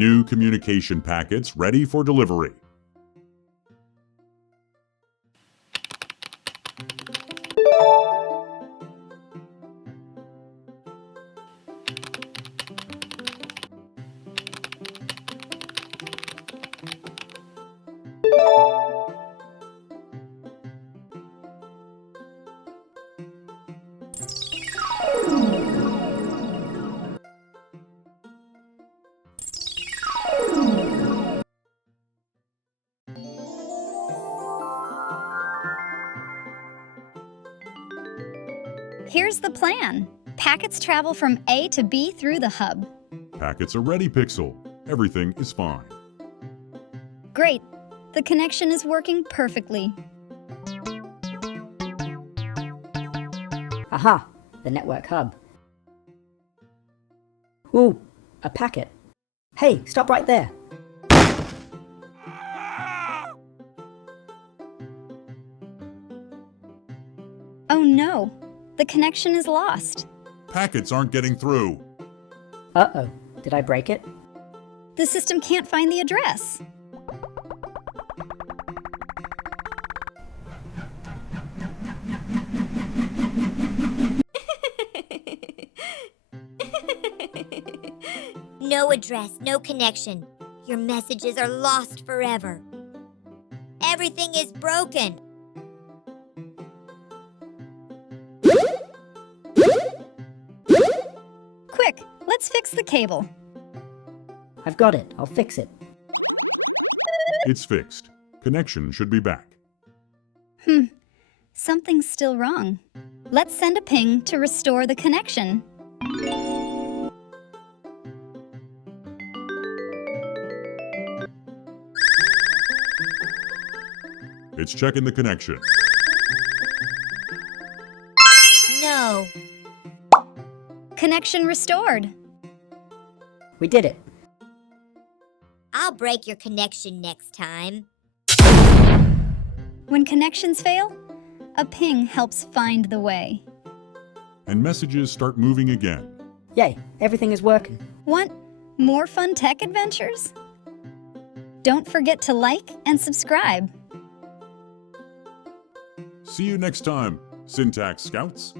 New communication packets ready for delivery. Here's the plan. Packets travel from A to B through the hub. Packets are ready, Pixel. Everything is fine. Great. The connection is working perfectly. Aha! The network hub. Ooh, a packet. Hey, stop right there. Oh no, the connection is lost. Packets aren't getting through. Uh-oh, did I break it? The system can't find the address. No address, no connection. Your messages are lost forever. Everything is broken. Quick, let's fix the cable. I've got it, I'll fix it. It's fixed. Connection should be back. Something's still wrong. Let's send a ping to restore the connection. It's checking the connection. No. Connection restored. We did it. I'll break your connection next time. When connections fail, a ping helps find the way. And messages start moving again. Yay, everything is working. Want more fun tech adventures? Don't forget to like and subscribe. See you next time, Syntax Scouts.